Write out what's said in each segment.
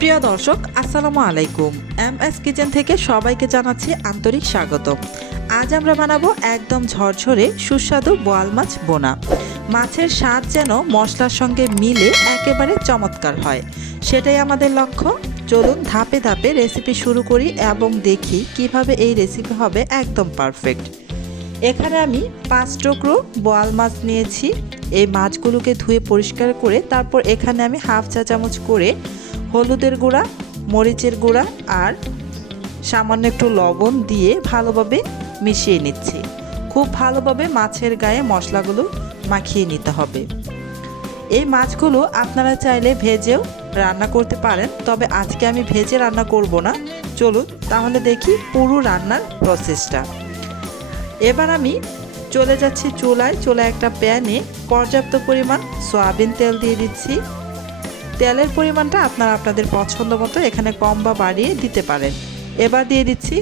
প্রিয় দর্শক, আসসালামু আলাইকুম। এম এস কিচেন থেকে সবাইকে জানাচ্ছি আন্তরিক স্বাগত আজ আমরা বানাবো একদম ঝরঝরে সুস্বাদু বোয়াল মাছ বোনা। মাছের স্বাদ যেন মশলার সঙ্গে মিলে একেবারে চমৎকার হয়। সেটাই আমাদের লক্ষ্য। চলুন ধাপে ধাপে রেসিপি শুরু করি এবং দেখি কীভাবে এই রেসিপি হবে একদম পারফেক্ট এখানে আমি পাঁচ টুকরো বোয়াল মাছ নিয়েছি। এই মাছগুলোকে ধুয়ে পরিষ্কার করে তারপর এখানে আমি হাফ চা চামচ করে হলুদের গুঁড়া, মরিচের গুঁড়া আর সামান্য একটু লবণ দিয়ে ভালোভাবে মিশিয়ে নিচ্ছি। খুব ভালোভাবে মাছের গায়ে মশলাগুলো মাখিয়ে নিতে হবে। এই মাছগুলো আপনারা চাইলে ভেজেও রান্না করতে পারেন, তবে আজকে আমি ভেজে রান্না করব না। চলুন তাহলে দেখি পুরো রান্নার প্রসেসটা। এবার আমি চলে যাচ্ছি চুলায়। চুলায় একটা প্যানে পর্যাপ্ত পরিমাণ সয়াবিন তেল দিয়ে দিচ্ছি। তেলের পরিমাণটা আপনারা আপনাদের পছন্দ মতো এখানে কম বা বাড়িয়ে দিতে পারেন। এবার দিয়ে দিচ্ছি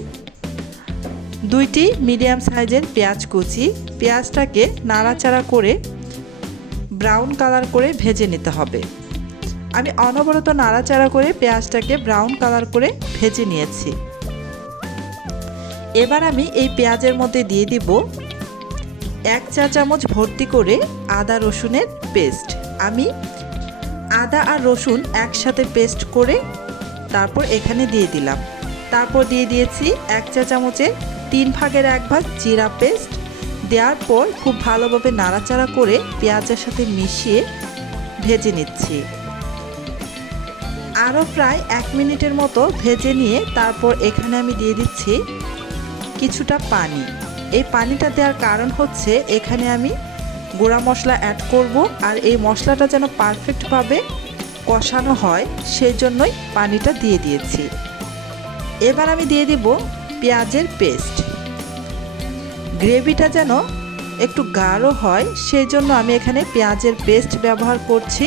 দুইটি মিডিয়াম সাইজের পেঁয়াজ কুচি। পেঁয়াজটাকে নাড়াচাড়া করে ব্রাউন কালার করে ভেজে নিতে হবে। আমি অনবরত নাড়াচাড়া করে পেঁয়াজটাকে ব্রাউন কালার করে ভেজে নিয়েছি। এবার আমি এই পেঁয়াজের মধ্যে দিয়ে দিব এক চা চামচ ভর্তি করে আদা রসুনের পেস্ট। আমি আদা আর রসুন একসাথে পেস্ট করে তারপর এখানে দিয়ে দিলাম। তারপর দিয়ে দিয়েছি এক চা চামচের তিন ভাগের এক ভাগ জিরা পেস্ট। দেওয়ার পর খুব ভালোভাবে নাড়াচাড়া করে পেঁয়াজের সাথে মিশিয়ে ভেজে নিচ্ছি। আরও প্রায় এক মিনিটের মতো ভেজে নিয়ে তারপর এখানে আমি দিয়ে দিচ্ছি কিছুটা পানি। এই পানিটা দেওয়ার কারণ হচ্ছে এখানে আমি গুঁড়া মশলা অ্যাড করব আর এই মশলাটা যেন পারফেক্টভাবে কষানো হয় সেই জন্যই পানিটা দিয়ে দিয়েছি। এবার আমি দিয়ে দিব পেঁয়াজের পেস্ট। গ্রেভিটা যেন একটু গাঢ় হয় সেই জন্য আমি এখানে পেঁয়াজের পেস্ট ব্যবহার করছি।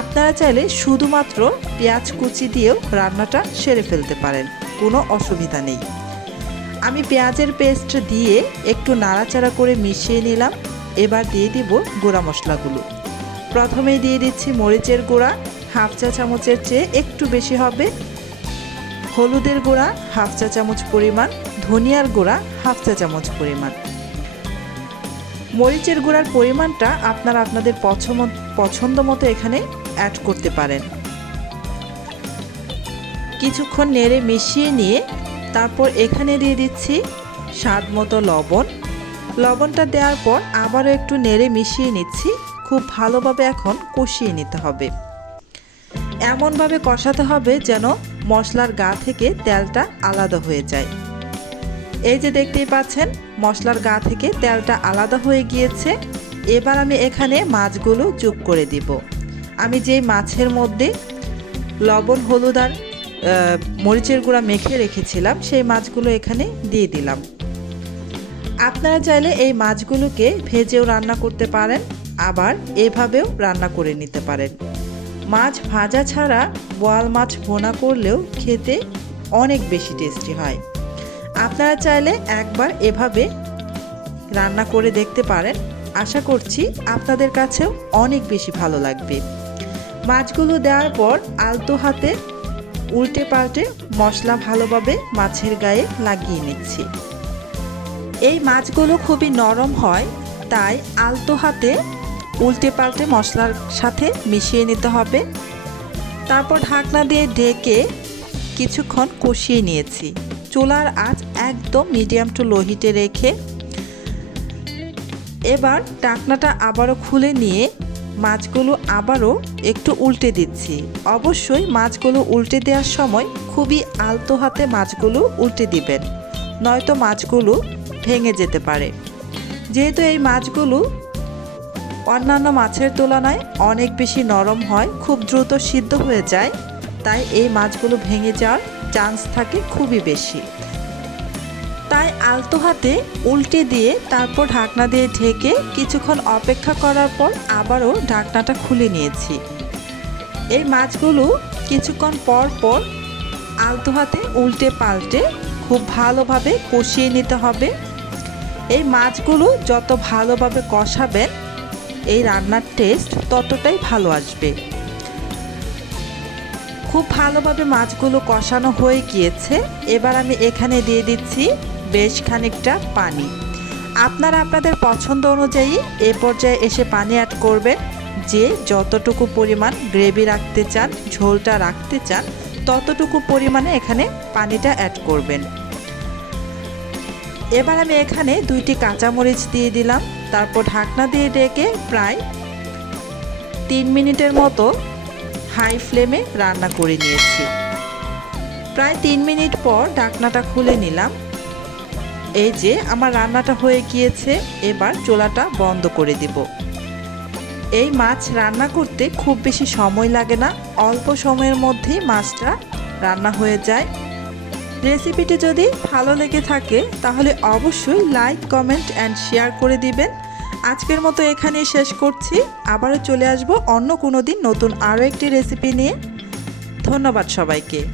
আপনারা চাইলে শুধুমাত্র পেঁয়াজ কুচি দিয়েও রান্নাটা সেরে ফেলতে পারেন, কোনো অসুবিধা নেই। আমি পেঁয়াজের পেস্ট দিয়ে একটু নাড়াচাড়া করে মিশিয়ে নিলাম। এবার দিয়ে দিব গুঁড়া মশলাগুলো। প্রথমেই দিয়ে দিচ্ছি মরিচের গুঁড়া। হাফ চা চামচের চেয়ে একটু বেশি হবে। হলুদের গুঁড়া, হাফ চা চামচ পরিমাণ। ধনিয়ার গুঁড়া, হাফ চা চামচ পরিমাণ। মরিচের গুঁড়ার পরিমাণটা আপনারা আপনাদের পছন্দ পছন্দ মতো এখানে অ্যাড করতে পারেন। কিছুক্ষণ নেড়ে মিশিয়ে নিয়ে তারপর এখানে দিয়ে দিচ্ছি স্বাদ মতো লবণ। লবণটা দেওয়ার পর আবারও একটু নেড়ে মিশিয়ে নিচ্ছি। খুব ভালোভাবে এখন কষিয়ে নিতে হবে। এমনভাবে কষাতে হবে যেন মশলার গা থেকে তেলটা আলাদা হয়ে যায়। এই যে দেখতেই পাচ্ছেন, মশলার গা থেকে তেলটা আলাদা হয়ে গিয়েছে। এবার আমি এখানে মাছগুলো যোগ করে দিব। আমি যেই মাছের মধ্যে লবণ, হলুদ আর মরিচের গুঁড়া মেখে রেখেছিলাম, সেই মাছগুলো এখানে দিয়ে দিলাম। আপনারা চাইলে এই মাছগুলোকে ভেজেও রান্না করতে পারেন, আবার এভাবেও রান্না করে নিতে পারেন। মাছ ভাজা ছাড়া বোয়াল মাছ বোনা করলেও খেতে অনেক বেশি টেস্টি হয়। আপনারা চাইলে একবার এভাবে রান্না করে দেখতে পারেন। আশা করছি আপনাদের কাছেও অনেক বেশি ভালো লাগবে। মাছগুলো দেওয়ার পর আলতো হাতে উল্টে পাল্টে মশলা ভালোভাবে মাছের গায়ে লাগিয়ে নিচ্ছি। এই মাছগুলো খুবই নরম হয়, তাই আলতো হাতে উল্টে পাল্টে মশলার সাথে মিশিয়ে নিতে হবে। তারপর ঢাকনা দিয়ে ঢেকে কিছুক্ষণ কষিয়ে নিয়েছি। চুলার আঁচ একদম মিডিয়াম টু লো হিটে রেখে এবার ঢাকনাটা আবারও খুলে নিয়ে মাছগুলো আবারও একটু উল্টে দিচ্ছি। অবশ্যই মাছগুলো উল্টে দেওয়ার সময় খুবই আলতো হাতে মাছগুলো উল্টে দিবেন, নয়তো মাছগুলো ভেঙে যেতে পারে। যেহেতু এই মাছগুলো অন্যান্য মাছের তুলনায় অনেক বেশি নরম হয়, খুব দ্রুত সিদ্ধ হয়ে যায়, তাই এই মাছগুলো ভেঙে যাওয়ার চান্স থাকে খুবই বেশি। তাই আলতো হাতে উল্টে দিয়ে তারপর ঢাকনা দিয়ে ঢেকে কিছুক্ষণ অপেক্ষা করার পর আবারও ঢাকনাটা খুলে নিয়েছি। এই মাছগুলো কিছুক্ষণ পর পর আলতো হাতে উল্টে পাল্টে খুব ভালোভাবে কষিয়ে নিতে হবে। এই মাছগুলো যত ভালোভাবে কষাবেন এই রান্নার টেস্ট ততটাই ভালো আসবে। খুব ভালোভাবে মাছগুলো কষানো হয়ে গিয়েছে। এবার আমি এখানে দিয়ে দিচ্ছি বেশ খানিকটা পানি। আপনারা আপনাদের পছন্দ অনুযায়ী এ পর্যায়ে এসে পানি অ্যাড করবেন। যে যতটুকু পরিমাণ গ্রেভি রাখতে চান, ঝোলটা রাখতে চান, ততটুকু পরিমাণে এখানে পানিটা অ্যাড করবেন। এবার আমি এখানে দুইটি কাঁচামরিচ দিয়ে দিলাম। তারপর ঢাকনা দিয়ে ডেকে প্রায় তিন মিনিটের মতো হাই ফ্লেমে রান্না করে নিয়েছি। প্রায় তিন মিনিট পর ঢাকনাটা খুলে নিলাম। এই যে আমার রান্নাটা হয়ে গিয়েছে, এবার চোলাটা বন্ধ করে দিব। এই মাছ রান্না করতে খুব বেশি সময় লাগে না, অল্প সময়ের মধ্যেই মাছটা রান্না হয়ে যায়। রেসিপিটি যদি ভালো লেগে থাকে, তাহলে অবশ্যই লাইক, কমেন্ট অ্যান্ড শেয়ার করে দিবেন। আজকের মতো এখানেই শেষ করছি। আবারও চলে আসব অন্য কোনো দিন নতুন আরও একটি রেসিপি নিয়ে। ধন্যবাদ সবাইকে।